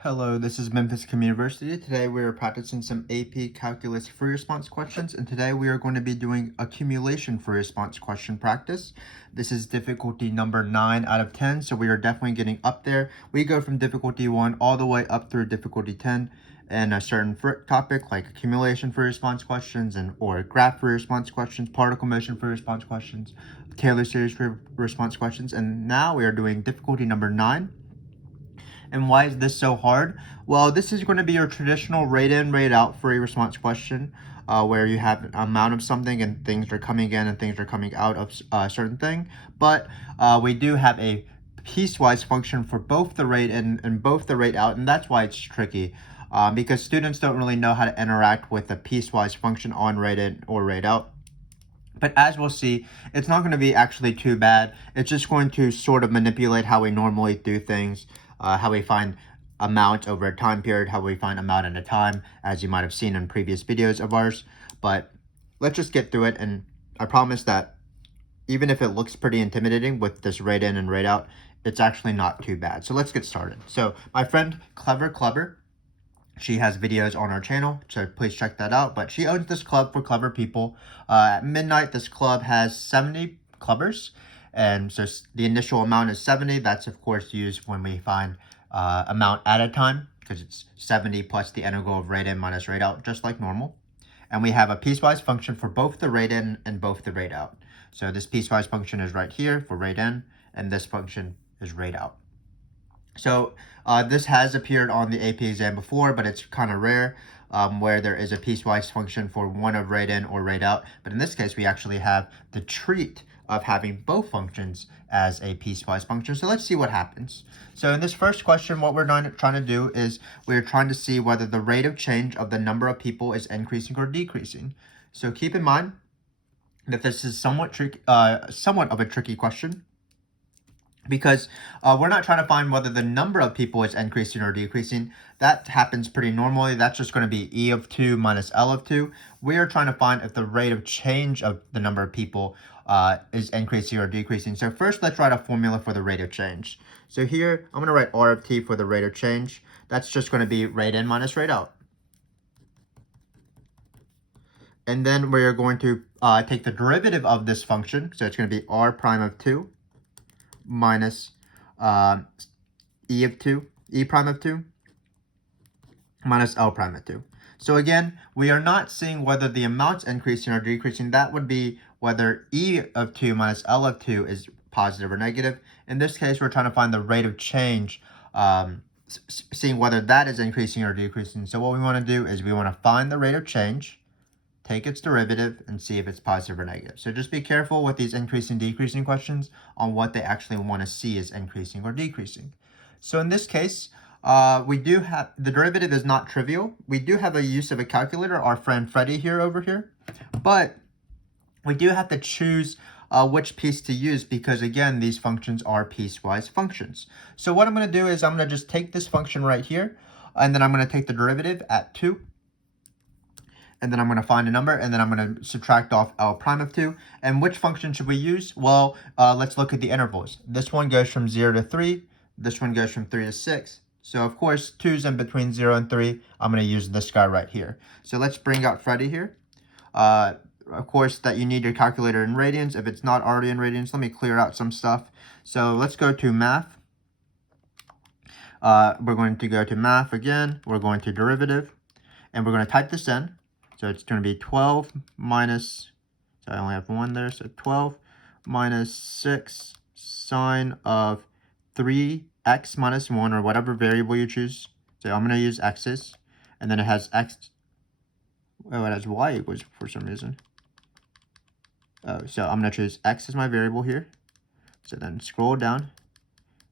Hello, this is Memphis Communiversity. Today we are practicing some AP Calculus free response questions, and today we are going to be doing accumulation free response question practice. This is difficulty number 9 out of 10, so we are definitely getting up there. We go from difficulty 1 all the way up through difficulty 10 in a certain topic like accumulation free response questions or graph free response questions, particle motion free response questions, Taylor series free response questions, and now we are doing difficulty number 9. And why is this so hard? Well, this is going to be your traditional rate in, rate out free response question, where you have an amount of something and things are coming in and things are coming out of a certain thing. But we do have a piecewise function for both the rate in and both the rate out, and that's why it's tricky. Because students don't really know how to interact with a piecewise function on rate in or rate out. But as we'll see, it's not going to be actually too bad. It's just going to sort of manipulate how we normally do things, how we find amount over a time period, how we find amount at a time, as you might have seen in previous videos of ours. But let's just get through it, and I promise that even if it looks pretty intimidating with this rate in and rate out, it's actually not too bad. So let's get started. So my friend Clever, she has videos on our channel, so please check that out. But she owns this club for clever people. At midnight, this club has 70 clubbers. And so the initial amount is 70. That's, of course, used when we find amount at a time, because it's 70 plus the integral of rate in minus rate out, just like normal. And we have a piecewise function for both the rate in and both the rate out. So this piecewise function is right here for rate in, and this function is rate out. So this has appeared on the AP exam before, but it's kind of rare where there is a piecewise function for one of rate in or rate out. But in this case, we actually have the treat of having both functions as a piecewise function. So let's see what happens. So in this first question, what we're trying to do is we're trying to see whether the rate of change of the number of people is increasing or decreasing. So keep in mind that this is somewhat of a tricky question, because we're not trying to find whether the number of people is increasing or decreasing. That happens pretty normally. That's just going to be E of 2 minus L of 2. We are trying to find if the rate of change of the number of people is increasing or decreasing. So first, let's write a formula for the rate of change. So here, I'm going to write R of t for the rate of change. That's just going to be rate in minus rate out. And then we're going to take the derivative of this function. So it's going to be R prime of 2 minus E prime of 2 minus L prime of 2. So again, we are not seeing whether the amount's increasing or decreasing. That would be whether E of 2 minus L of 2 is positive or negative. In this case, we're trying to find the rate of change, seeing whether that is increasing or decreasing. So what we want to do is we want to find the rate of change, take its derivative, and see if it's positive or negative. So just be careful with these increasing, decreasing questions on what they actually want to see is increasing or decreasing. So in this case, we do have, the derivative is not trivial. We do have a use of a calculator, our friend Freddie over here, but we do have to choose which piece to use, because again, these functions are piecewise functions. So what I'm going to do is I'm going to just take this function right here, and then I'm going to take the derivative at 2. And then I'm going to find a number, and then I'm going to subtract off L prime of 2. And which function should we use? Well, let's look at the intervals. This one goes from 0 to 3. This one goes from 3 to 6. So, of course, 2's in between 0 and 3. I'm going to use this guy right here. So let's bring out Freddie here. Of course, that you need your calculator in radians. If it's not already in radians, let me clear out some stuff. So let's go to math. We're going to go to math again. We're going to derivative. And we're going to type this in. So it's going to be 12 minus, so I only have 1 there, so 12 minus 6 sine of 3x minus 1, or whatever variable you choose. So I'm going to use x's, and then it has x, oh, it has y equals for some reason. Oh, so I'm going to choose x as my variable here. So then scroll down,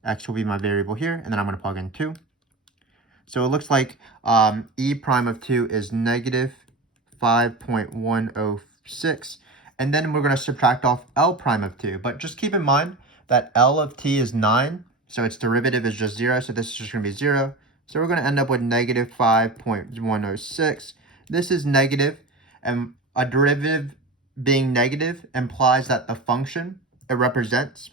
x will be my variable here, and then I'm going to plug in 2. So it looks like E prime of 2 is negative 5.106, and then we're going to subtract off L prime of 2. But just keep in mind that L of t is 9, so its derivative is just 0, so this is just going to be 0. So we're going to end up with negative 5.106. This is negative, and a derivative being negative implies that the function it represents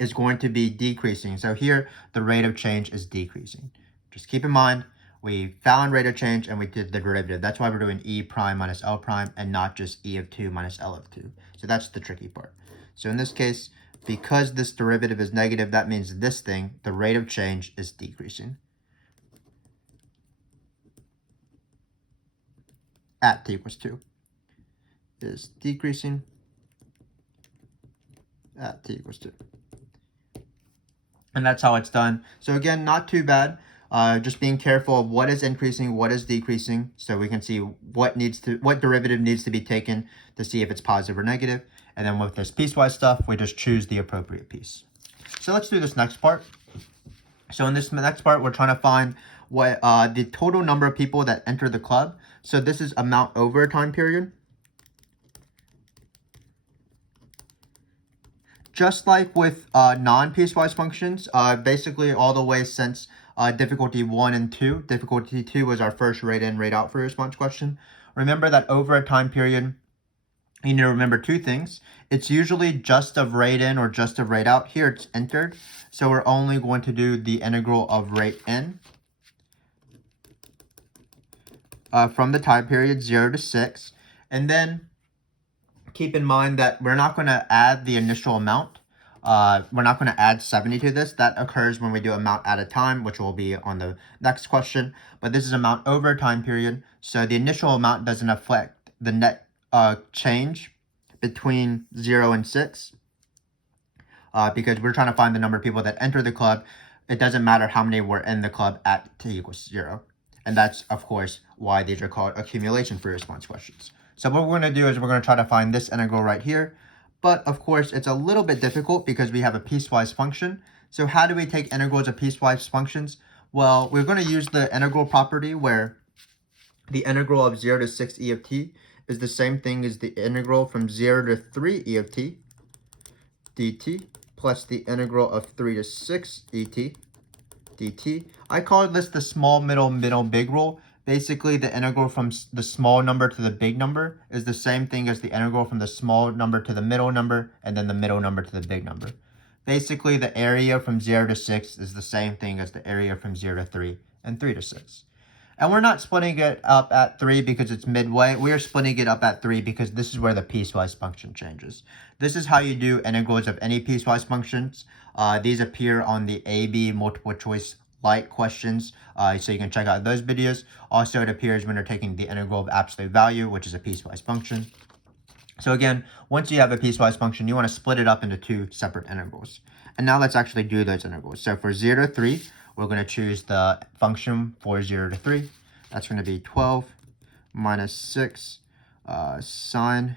is going to be decreasing. So here, the rate of change is decreasing. Just keep in mind, we found rate of change and we did the derivative. That's why we're doing e prime minus L prime and not just e of 2 minus L of 2. So that's the tricky part. So in this case, because this derivative is negative, that means this thing, the rate of change, is decreasing at t equals 2. Is decreasing at t equals 2. And that's how it's done. So again, not too bad. Just being careful of what is increasing, what is decreasing, so we can see what derivative needs to be taken to see if it's positive or negative. And then with this piecewise stuff, we just choose the appropriate piece. So let's do this next part. So in this next part, we're trying to find what the total number of people that enter the club. So this is amount over a time period. Just like with non-piecewise functions, basically all the way since difficulty 1 and 2. Difficulty 2 was our first rate in, rate out free response question. Remember that over a time period, you need to remember two things. It's usually just of rate in or just of rate out. Here it's entered. So we're only going to do the integral of rate in from the time period 0 to 6. And then keep in mind that we're not going to add the initial amount. We're not going to add 70 to this. That occurs when we do amount at a time, which will be on the next question. But this is amount over a time period. So the initial amount doesn't affect the net change between 0 and 6. Because we're trying to find the number of people that enter the club. It doesn't matter how many were in the club at t equals 0. And that's, of course, why these are called accumulation free response questions. So what we're going to do is we're going to try to find this integral right here. But, of course, it's a little bit difficult because we have a piecewise function. So how do we take integrals of piecewise functions? Well, we're going to use the integral property where the integral of 0 to 6 e of t is the same thing as the integral from 0 to 3 e of t dt plus the integral of 3 to 6 et dt. I call this the small, middle, big rule. Basically, the integral from the small number to the big number is the same thing as the integral from the small number to the middle number and then the middle number to the big number. Basically, the area from 0 to 6 is the same thing as the area from 0 to 3 and 3 to 6. And we're not splitting it up at 3 because it's midway. We are splitting it up at 3 because this is where the piecewise function changes. This is how you do integrals of any piecewise functions. These appear on the AB multiple choice like questions, so you can check out those videos. Also, it appears when you're taking the integral of absolute value, which is a piecewise function. So again, once you have a piecewise function, you want to split it up into two separate integrals. And now let's actually do those integrals. So for 0 to 3, we're going to choose the function for 0 to 3. That's going to be 12 minus 6 sine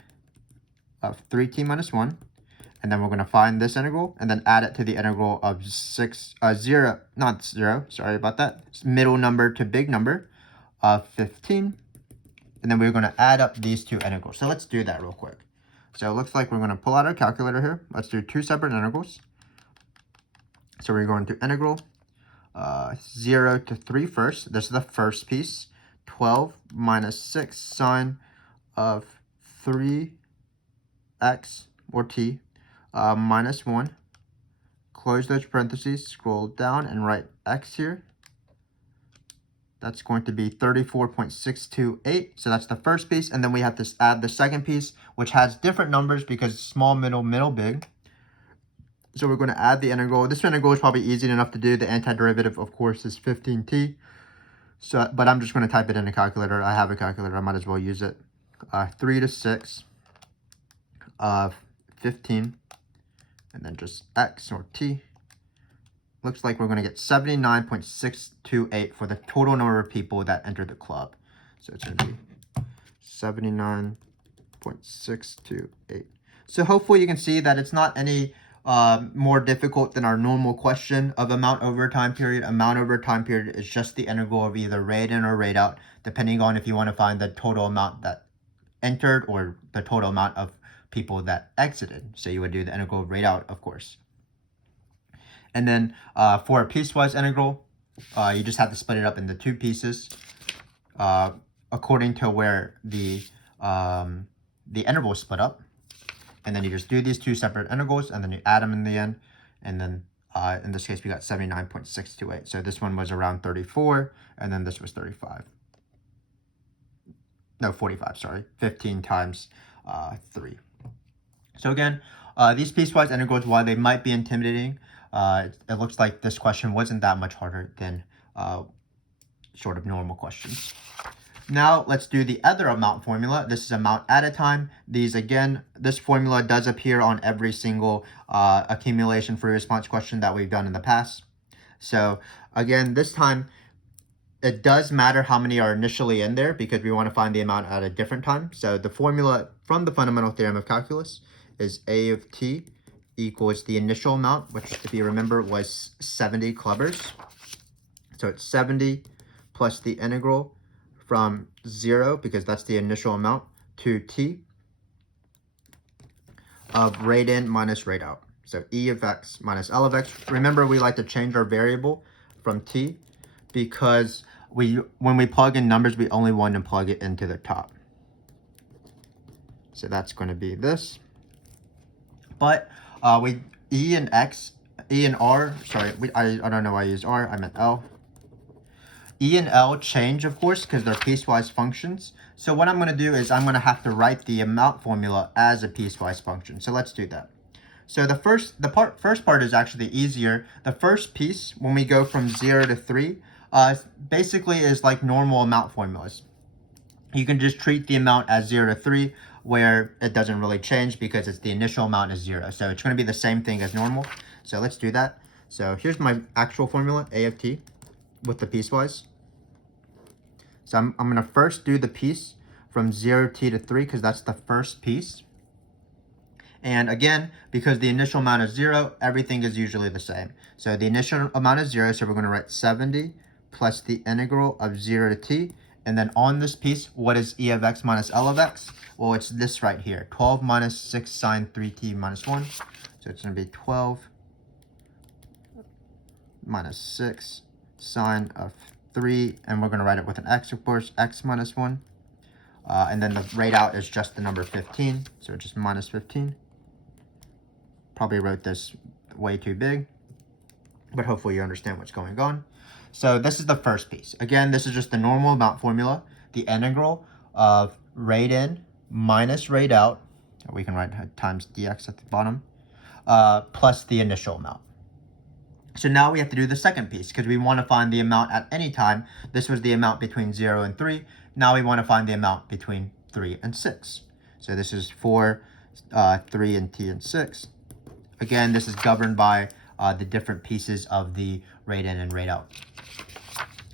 of 3t minus 1. And then we're going to find this integral and then add it to the integral of 0, not 0, sorry about that, middle number to big number of 15. And then we're going to add up these two integrals. So let's do that real quick. So it looks like we're going to pull out our calculator here. Let's do two separate integrals. So we're going to integral 0 to 3 first. This is the first piece. 12 minus 6 sine of 3x or t minus 1. Close those parentheses, scroll down and write x here. That's going to be 34.628. So that's the first piece. And then we have to add the second piece, which has different numbers because it's small, middle, big. So we're going to add the integral. This integral is probably easy enough to do. The antiderivative, of course, is 15t. So, but I'm just going to type it in a calculator. I have a calculator. I might as well use it. 3 to 6 of 15. And then just x or t. Looks like we're going to get 79.628 for the total number of people that enter the club. So it's going to be 79.628. So hopefully you can see that it's not any more difficult than our normal question of amount over a time period. Amount over a time period is just the integral of either rate in or rate out, depending on if you want to find the total amount that entered or the total amount of people that exited. So you would do the integral of rate out, of course. And then for a piecewise integral, you just have to split it up into two pieces according to where the interval is split up. And then you just do these two separate integrals, and then you add them in the end. And then In this case, we got 79.628. So this one was around 34, and then this was 35. No, 45, sorry. 15 times 3. So again, these piecewise integrals, while they might be intimidating, it looks like this question wasn't that much harder than sort of normal questions. Now let's do the other amount formula. This is amount at a time. These again, this formula does appear on every single accumulation free response question that we've done in the past. So again, this time it does matter how many are initially in there because we want to find the amount at a different time. So the formula from the fundamental theorem of calculus is A of t equals the initial amount, which if you remember was 70 clubbers. So it's 70 plus the integral from 0, because that's the initial amount, to t of rate in minus rate out. So E of x minus L of x. Remember, we like to change our variable from t because when we plug in numbers, we only want to plug it into the top. So that's going to be this. But E and R, sorry, I don't know why I used R, I meant L. E and L change, of course, because they're piecewise functions. So what I'm going to do is I'm going to have to write the amount formula as a piecewise function. So let's do that. So the first part is actually easier. The first piece, when we go from 0 to 3, basically is like normal amount formulas. You can just treat the amount as 0 to 3, where it doesn't really change because it's the initial amount is 0. So it's going to be the same thing as normal. So let's do that. So here's my actual formula, A of t, with the piecewise. So I'm going to first do the piece from 0t to 3 because that's the first piece. And again, because the initial amount is 0, everything is usually the same. So the initial amount is 0, so we're going to write 70 plus the integral of 0 to t. And then on this piece, what is E of x minus L of x? Well, it's this right here, 12 minus 6 sine 3t minus 1. So it's going to be 12 minus 6 sine of 3, and we're going to write it with an x, of course, x minus 1. And then the rate out is just the number 15, so it's just minus 15. Probably wrote this way too big, but hopefully you understand what's going on. So this is the first piece. Again, this is just the normal amount formula, the integral of rate in minus rate out, we can write times dx at the bottom, plus the initial amount. So now we have to do the second piece because we want to find the amount at any time. This was the amount between 0 and 3. Now we want to find the amount between 3 and 6. So this is 4, 3, and t and 6. Again, this is governed by the different pieces of the rate in and rate out.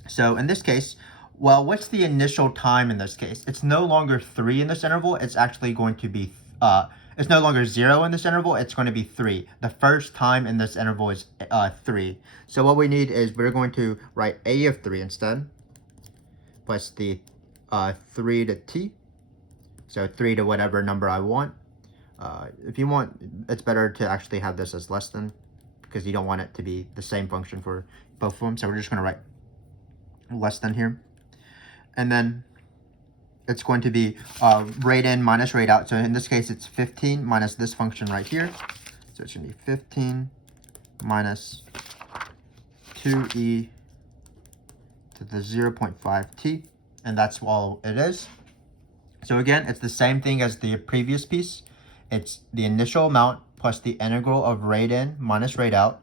So in this case, well, what's the initial time in this case? It's no longer 3 in this interval. It's actually going to be, it's no longer 0 in this interval. It's going to be 3. The first time in this interval is 3. So what we need is we're going to write A of 3 instead, plus the 3 to t. So 3 to whatever number I want. If you want, it's better to actually have this as less than, because you don't want it to be the same function for both of them. So we're just going to write less than here. And then it's going to be rate in minus rate out. So in this case, it's 15 minus this function right here. So it's going to be 15 minus 2e to the 0.5t. And that's all it is. So again, it's the same thing as the previous piece. It's the initial amount plus the integral of rate in minus rate out.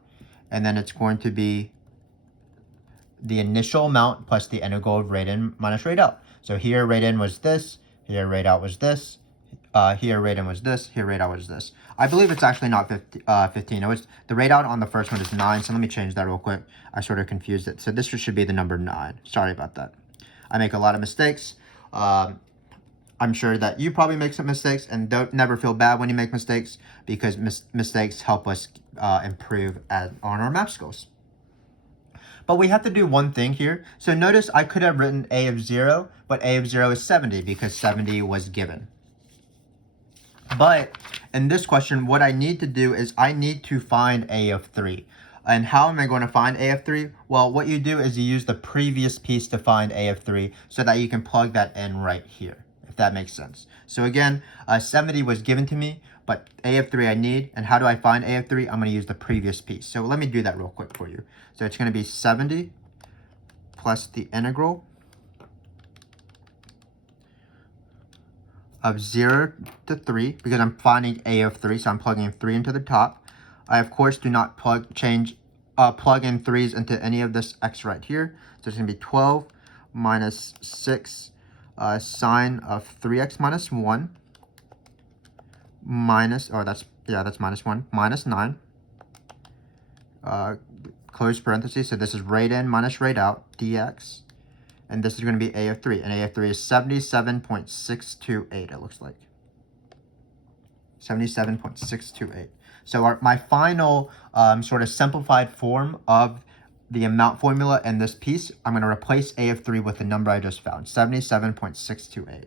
And then it's going to be the initial amount plus the integral of rate in minus rate out. So here rate in was this, here rate out was this, here rate in was this, here rate out was this. I believe it's actually not 15. It was, the rate out on the first one is 9, so let me change that real quick. I sort of confused it. So this should be the number 9. Sorry about that. I make a lot of mistakes. I'm sure that you probably make some mistakes, and don't never feel bad when you make mistakes, because mistakes help us improve on our math skills. But we have to do one thing here. So notice I could have written A of 0, but A of 0 is 70 because 70 was given. But in this question, what I need to do is I need to find A of 3. And how am I going to find A of 3? Well, what you do is you use the previous piece to find A of 3 so that you can plug that in right here, if that makes sense. So again, 70 was given to me, but a of 3 I need. And how do I find a of 3? I'm going to use the previous piece. So let me do that real quick for you. So it's going to be 70 plus the integral of 0 to 3, because I'm finding a of 3, so I'm plugging 3 into the top. I, of course, do not plug in 3's into any of this x right here. So it's going to be 12 minus 6 sine of 3x minus 1 minus, that's minus 1, minus 9. Close parentheses, so this is rate in minus rate out, dx. And this is going to be a of 3. And a of 3 is 77.628, it looks like. 77.628. So my final sort of simplified form of the amount formula in this piece, I'm going to replace a of 3 with the number I just found, 77.628.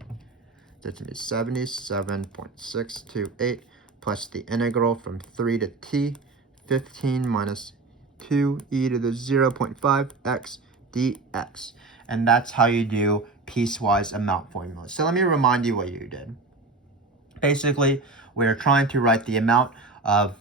So it's going to be 77.628 plus the integral from 3 to t, 15 minus 2e to the 0.5 x dx. And that's how you do piecewise amount formulas. So let me remind you what you did. Basically, we're trying to write the amount of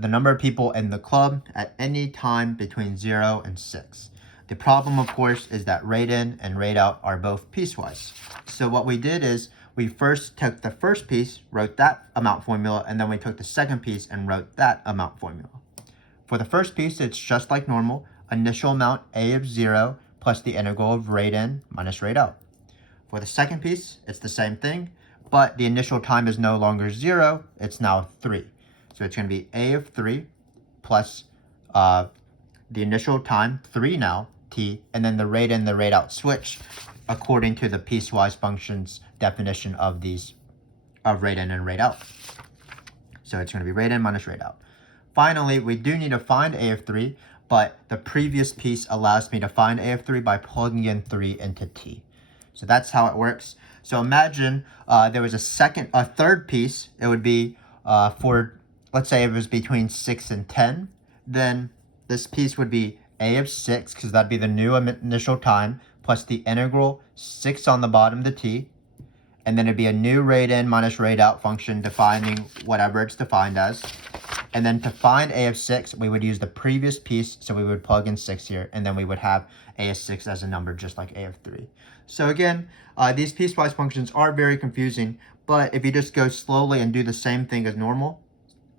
the number of people in the club at any time between 0 and 6. The problem, of course, is that rate in and rate out are both piecewise. So what we did is we first took the first piece, wrote that amount formula, and then we took the second piece and wrote that amount formula. For the first piece, it's just like normal. Initial amount a of 0 plus the integral of rate in minus rate out. For the second piece, it's the same thing, but the initial time is no longer 0, it's now 3. So it's going to be a of 3 plus the initial time, 3 now, t, and then the rate in, the rate out switch according to the piecewise functions definition of these, of rate in and rate out. So it's going to be rate in minus rate out. Finally, we do need to find a of 3, but the previous piece allows me to find a of 3 by plugging in 3 into t. So that's how it works. So imagine there was a third piece. It would be for, let's say it was between 6 and 10. Then this piece would be a of 6, because that'd be the new initial time, plus the integral 6 on the bottom of the t. And then it'd be a new rate in minus rate out function defining whatever it's defined as. And then to find a of 6, we would use the previous piece, so we would plug in 6 here, and then we would have a of 6 as a number, just like a of 3. So again, these piecewise functions are very confusing, but if you just go slowly and do the same thing as normal,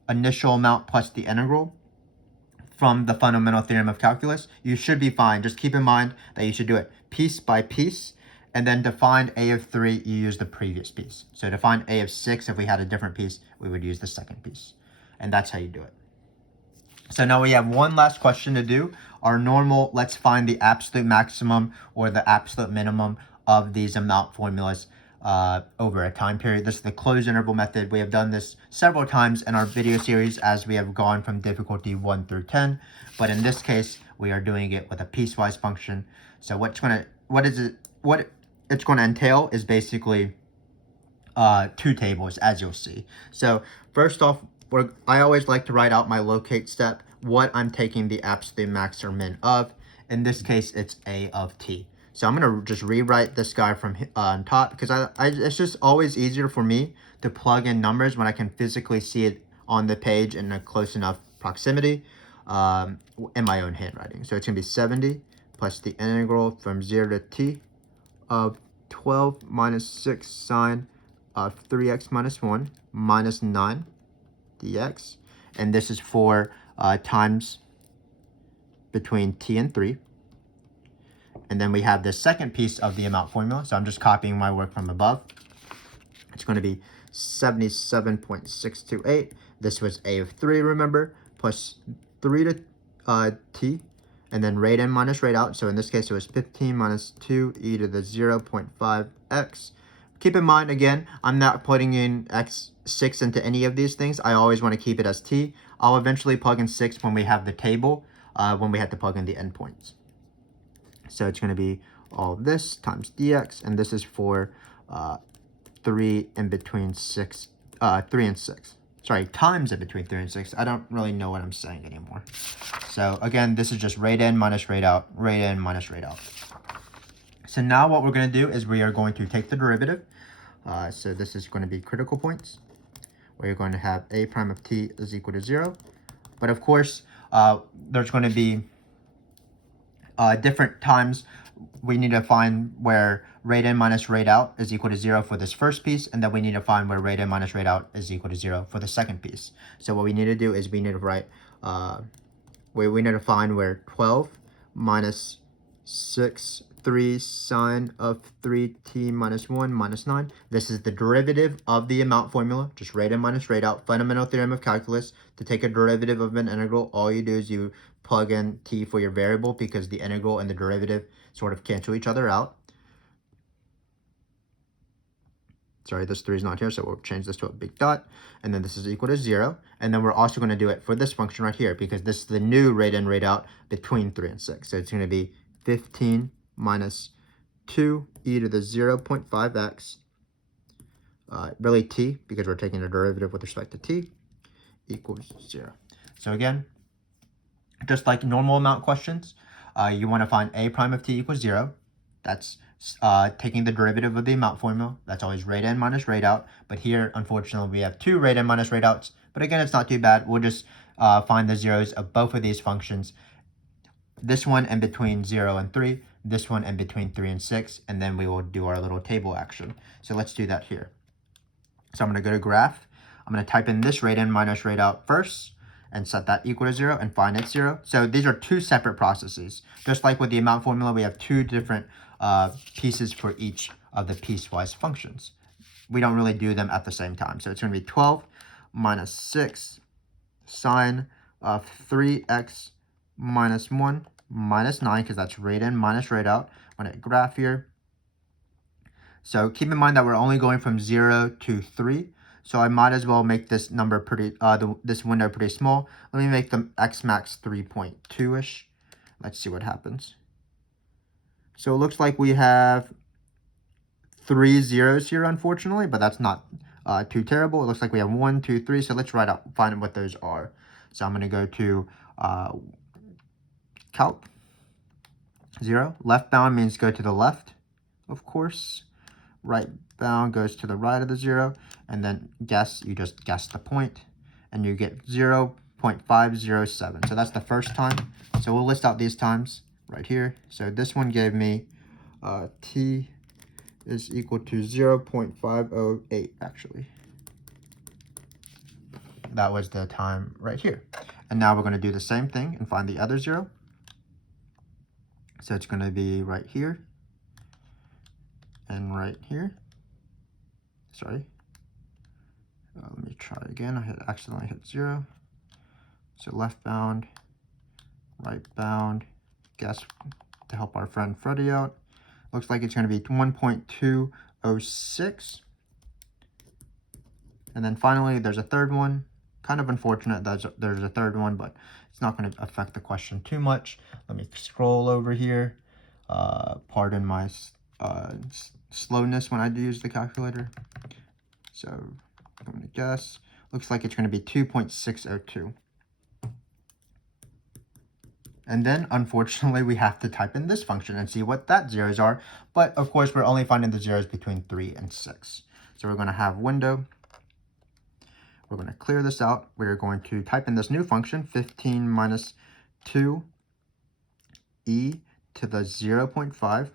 initial amount plus the integral from the fundamental theorem of calculus, you should be fine. Just keep in mind that you should do it piece by piece, and then to find a of 3, you use the previous piece. So to find a of 6, if we had a different piece, we would use the second piece. And that's how you do it. So now we have one last question to do. Our normal, let's find the absolute maximum or the absolute minimum of these amount formulas over a time period. This is the closed interval method. We have done this several times in our video series as we have gone from difficulty 1 through 10. But in this case, we are doing it with a piecewise function. So what it's going to entail is basically two tables, as you'll see. So first off, I always like to write out my locate step, what I'm taking the absolute max or min of. In this case, it's a of t. So I'm going to just rewrite this guy from on top, because it's just always easier for me to plug in numbers when I can physically see it on the page in a close enough proximity in my own handwriting. So it's going to be 70 plus the integral from 0 to t of 12 minus 6 sine of 3x minus 1 minus 9 dx, and this is for times between t and 3. And then we have the second piece of the amount formula, so I'm just copying my work from above. It's going to be 77.628. This was a of 3, remember, plus 3 to t, and then rate in minus rate out. So in this case, it was 15 minus 2e to the 0.5x. Keep in mind, again, I'm not putting in x6 into any of these things. I always want to keep it as t. I'll eventually plug in 6 when we have the table, when we have to plug in the endpoints. So it's going to be all this times dx, and this is for 3 in between 6, 3 and 6. Sorry, times in between 3 and 6. I don't really know what I'm saying anymore. So again, this is just rate in minus rate out, rate in minus rate out. So now what we're going to do is we are going to take the derivative. So this is going to be critical points. where you're going to have a prime of t is equal to 0. But of course, there's going to be different times we need to find where rate in minus rate out is equal to 0 for this first piece, and then we need to find where rate in minus rate out is equal to 0 for the second piece. So what we need to do is we need to write, we need to find where 12 minus 6, 3 sine of 3t minus 1 minus 9. This is the derivative of the amount formula, just rate in minus rate out, fundamental theorem of calculus. To take a derivative of an integral, all you do is you plug in t for your variable because the integral and the derivative sort of cancel each other out. Sorry, this 3 is not here, so we'll change this to a big dot. And then this is equal to 0. And then we're also going to do it for this function right here because this is the new rate in, rate out between 3 and 6. So it's going to be 15 minus 2e to the 0.5x, really t, because we're taking a derivative with respect to t, equals 0. So again, just like normal amount questions, you want to find a prime of t equals 0. That's taking the derivative of the amount formula. That's always rate in minus rate out. But here, unfortunately, we have 2 rate in minus rate outs. But again, it's not too bad. We'll just find the zeros of both of these functions. This one in between 0 and 3. This one in between 3 and 6. And then we will do our little table action. So let's do that here. So I'm going to go to graph. I'm going to type in this rate in minus rate out first and set that equal to 0 and find it's 0. So these are 2 separate processes. Just like with the amount formula, we have 2 different pieces for each of the piecewise functions. We don't really do them at the same time. So it's going to be 12 minus 6 sine of 3x minus 1 minus 9, because that's rate in minus rate out. I'm going to graph here. So keep in mind that we're only going from 0 to 3. So I might as well make this number pretty, this window pretty small. Let me make the x max 3.2-ish. Let's see what happens. So it looks like we have 3 zeros here, unfortunately, but that's not too terrible. It looks like we have 1, 2, 3. So let's find what those are. So I'm going to go to calc 0. Left bound means go to the left, of course. Right bound goes to the right of the 0, and then guess, you just guess the point, and you get 0.507. So that's the first time. So we'll list out these times right here. So this one gave me t is equal to 0.508, actually. That was the time right here. And now we're going to do the same thing and find the other 0. So it's going to be right here and right here. Sorry. Let me try again. I accidentally hit 0. So left bound, right bound, guess to help our friend Freddie out. Looks like it's going to be 1.206. And then finally, there's a third one. Kind of unfortunate that there's a third one, but it's not going to affect the question too much. Let me scroll over here. Pardon my slowness when I do use the calculator. So I'm going to guess. Looks like it's going to be 2.602. And then, unfortunately, we have to type in this function and see what that zeros are. But, of course, we're only finding the zeros between 3 and 6. So we're going to have window. We're going to clear this out. We're going to type in this new function, 15 minus 2e to the 0.5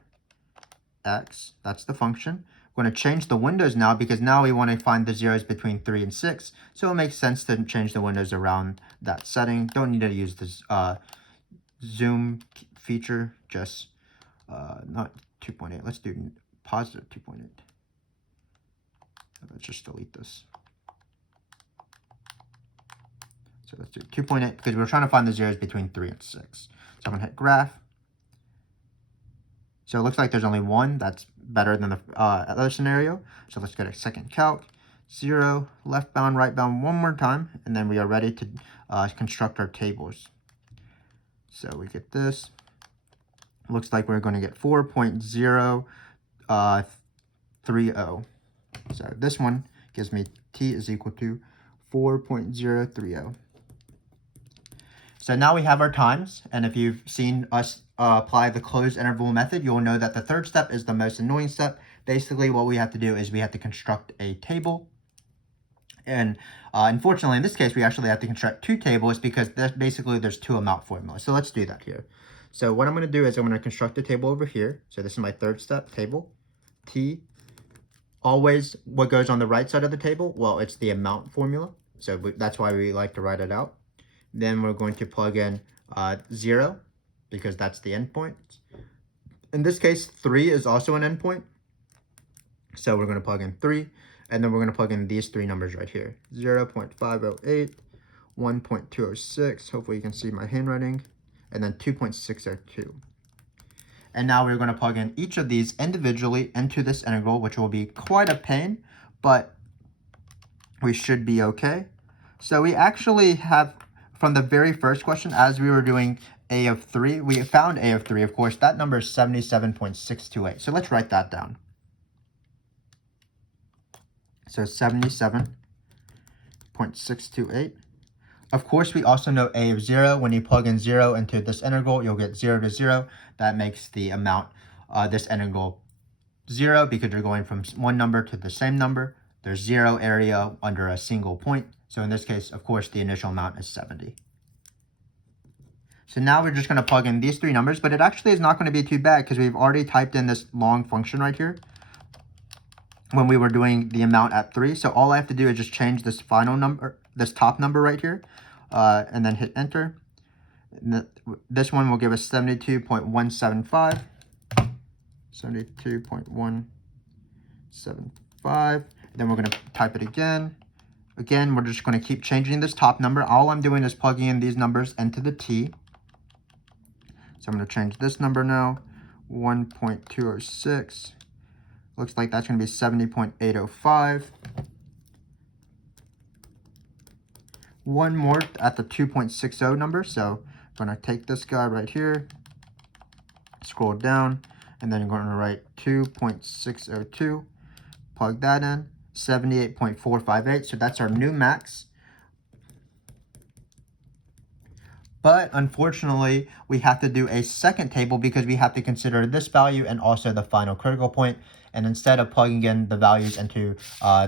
x. That's the function. We're going to change the windows now because now we want to find the zeros between 3 and 6. So it makes sense to change the windows around that setting. Don't need to use this zoom feature, just not 2.8. Let's do positive 2.8. Let's just delete this. So let's do 2.8 because we're trying to find the zeros between 3 and 6. So I'm going to hit graph. So it looks like there's only one. That's better than the other scenario. So let's go to second calc. 0, left bound, right bound one more time. And then we are ready to construct our tables. So we get this. Looks like we're going to get 4.030. So this one gives me t is equal to 4.030. So now we have our times, and if you've seen us apply the closed interval method, you'll know that the third step is the most annoying step. Basically, what we have to do is we have to construct a table, And unfortunately, in this case, we actually have to construct two tables because basically there's two amount formulas. So let's do that here. So what I'm going to do is I'm going to construct a table over here. So this is my third step table. T, always what goes on the right side of the table? Well, it's the amount formula. So that's why we like to write it out. Then we're going to plug in 0 because that's the endpoint. In this case, 3 is also an endpoint. So we're going to plug in 3. And then we're going to plug in these three numbers right here. 0.508, 1.206. Hopefully you can see my handwriting. And then 2.602. And now we're going to plug in each of these individually into this integral, which will be quite a pain, but we should be okay. So we actually have, from the very first question, as we were doing a of 3, we found a of 3, of course. That number is 77.628. So let's write that down. So 77.628. Of course, we also know a of 0. When you plug in 0 into this integral, you'll get 0 to 0. That makes the amount, this integral 0 because you're going from one number to the same number. There's 0 area under a single point. So in this case, of course, the initial amount is 70. So now we're just going to plug in these three numbers, but it actually is not going to be too bad because we've already typed in this long function right here when we were doing the amount at 3. So all I have to do is just change this final number, this top number right here, and then hit enter. This one will give us 72.175. 72.175. Then we're going to type it again. Again, we're just going to keep changing this top number. All I'm doing is plugging in these numbers into the t. So I'm going to change this number now. 1.206. Looks like that's going to be 70.805. One more at the 2.60 number. So I'm going to take this guy right here, scroll down, and then I'm going to write 2.602. Plug that in. 78.458. So that's our new max. But unfortunately, we have to do a second table because we have to consider this value and also the final critical point. And instead of plugging in the values into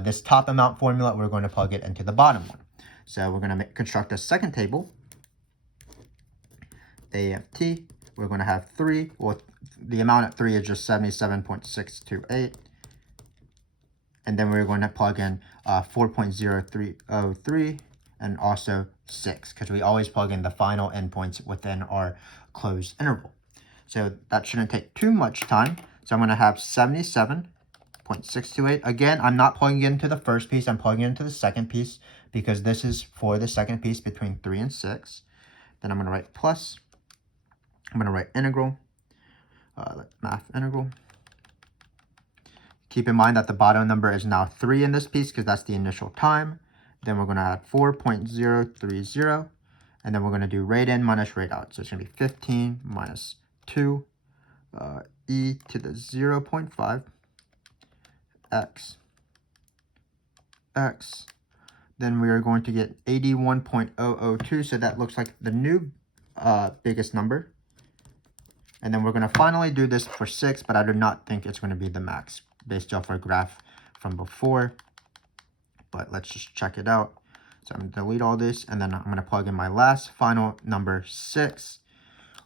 this top amount formula, we're going to plug it into the bottom one. So we're going to construct a second table. AFT, we're going to have 3. Well, the amount at 3 is just 77.628. And then we're going to plug in 4.0303 and also 6 because we always plug in the final endpoints within our closed interval. So that shouldn't take too much time. So I'm going to have 77.628. Again, I'm not plugging into the first piece. I'm plugging into the second piece because this is for the second piece between 3 and 6. Then I'm going to write plus. I'm going to write integral, math integral. Keep in mind that the bottom number is now 3 in this piece because that's the initial time. Then we're going to add 4.030. And then we're going to do rate in minus rate out. So it's going to be 15 minus 2 e to the 0.5 x. Then we are going to get 81.002. So that looks like the new biggest number. And then we're going to finally do this for 6, but I do not think it's going to be the max based off our graph from before. But let's just check it out. So I'm going to delete all this, and then I'm going to plug in my last final number, 6.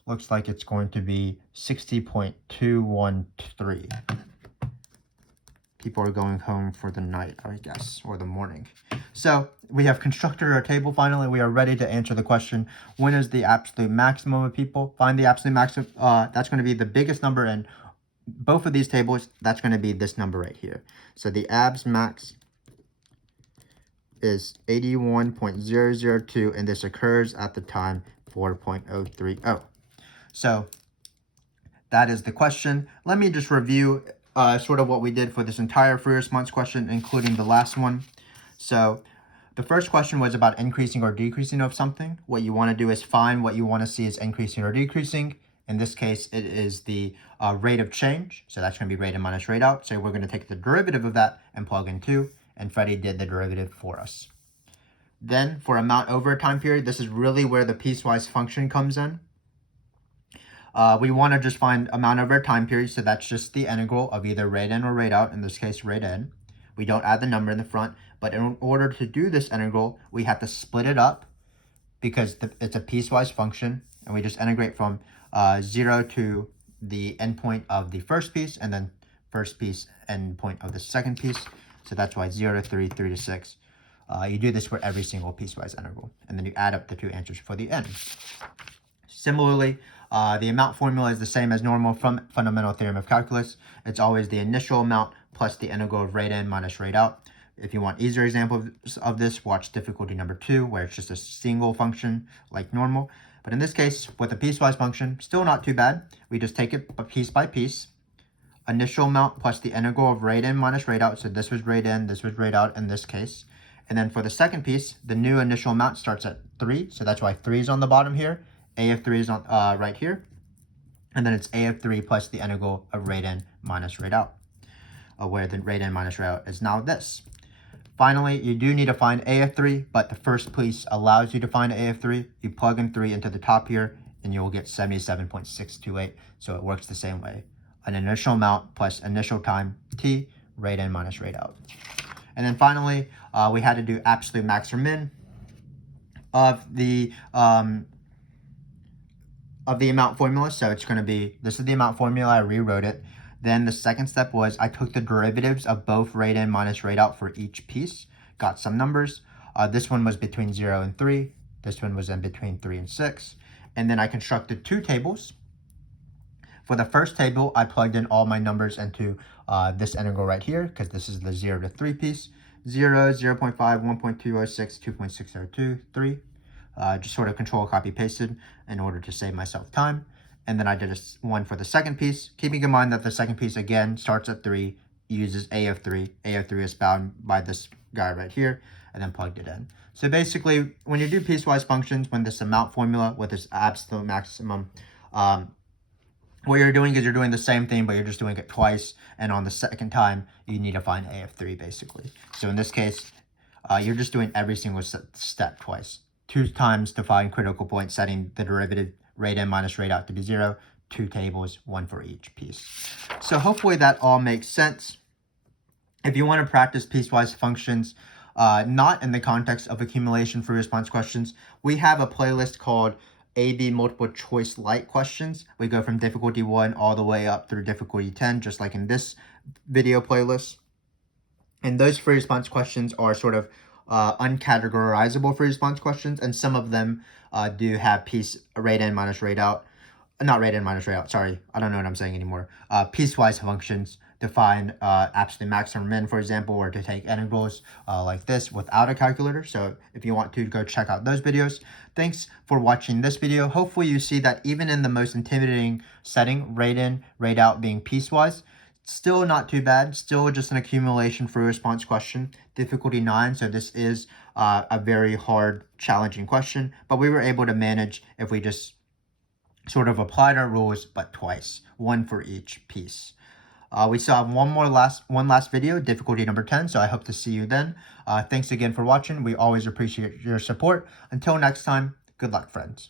Looks like it's going to be 60.213. People are going home for the night, I guess, or the morning. So we have constructed our table finally. We are ready to answer the question, when is the absolute maximum of people? Find the absolute maximum. That's going to be the biggest number in both of these tables. That's going to be this number right here. So the abs max is 81.002, and this occurs at the time 4.030. So that is the question. Let me just review sort of what we did for this entire free response question, including the last one. So the first question was about increasing or decreasing of something. What you want to do is find what you want to see is increasing or decreasing. In this case, it is the rate of change. So that's going to be rate in minus rate out. So we're going to take the derivative of that and plug in 2. And Freddie did the derivative for us. Then for amount over a time period, this is really where the piecewise function comes in. We want to just find amount over a time period, so that's just the integral of either rate in or rate out, in this case rate in. We don't add the number in the front, But in order to do this integral, we have to split it up because it's a piecewise function, and we just integrate from 0 to the endpoint of the first piece, and then first piece endpoint of the second piece. So that's why 0 to 3, 3 to 6. You do this for every single piecewise integral, and then you add up the two answers for the end. Similarly, the amount formula is the same as normal from fundamental theorem of calculus. It's always the initial amount plus the integral of rate in minus rate out. If you want easier examples of this, watch difficulty number 2, where it's just a single function like normal. But in this case, with a piecewise function, still not too bad. We just take it piece by piece. Initial amount plus the integral of rate in minus rate out. So this was rate in, this was rate out in this case. And then for the second piece, the new initial amount starts at 3. So that's why 3 is on the bottom here. A of 3 is on right here. And then it's A of 3 plus the integral of rate in minus rate out, where the rate in minus rate out is now this. Finally, you do need to find A of 3, but the first piece allows you to find A of 3. You plug in 3 into the top here, and you will get 77.628. So it works the same way. An initial amount plus initial time, t, rate in minus rate out. And then finally, we had to do absolute max or min of the amount formula. So it's going to be, this is the amount formula, I rewrote it. Then the second step was I took the derivatives of both rate in minus rate out for each piece, got some numbers. This one was between 0 and 3. This one was in between 3 and 6. And then I constructed two tables. For the first table, I plugged in all my numbers into this integral right here, because this is the 0 to 3 piece. 0, 0.5, 1.206, 2.602, 3. Just sort of control copy pasted in order to save myself time. And then I did one for the second piece, keeping in mind that the second piece again starts at 3, uses A of 3. A of 3 is bound by this guy right here, and then plugged it in. So basically, when you do piecewise functions, when this amount formula with this absolute maximum, what you're doing is you're doing the same thing, but you're just doing it twice. And on the second time, you need to find A of 3 basically. So in this case, you're just doing every single step twice. 2 times to find critical point, setting the derivative rate in minus rate out to be 0. 2 tables, 1 for each piece. So hopefully that all makes sense. If you want to practice piecewise functions, not in the context of accumulation free response questions, we have a playlist called AB multiple choice light questions. We go from difficulty 1 all the way up through difficulty 10, just like in this video playlist. And those free response questions are sort of uncategorizable free response questions, and some of them do have rate in minus rate out. Not rate in minus rate out, sorry. I don't know what I'm saying anymore. Piecewise functions to find absolute max or min, for example, or to take integrals like this without a calculator. So if you want to, go check out those videos. Thanks for watching this video. Hopefully you see that even in the most intimidating setting, rate in, rate out being piecewise, still not too bad. Still just an accumulation free response question, difficulty 9. So this is a very hard, challenging question, but we were able to manage if we just sort of applied our rules, but twice, 1 for each piece. We still have one last video, difficulty number 10, so I hope to see you then. Thanks again for watching. We always appreciate your support. Until next time, good luck, friends.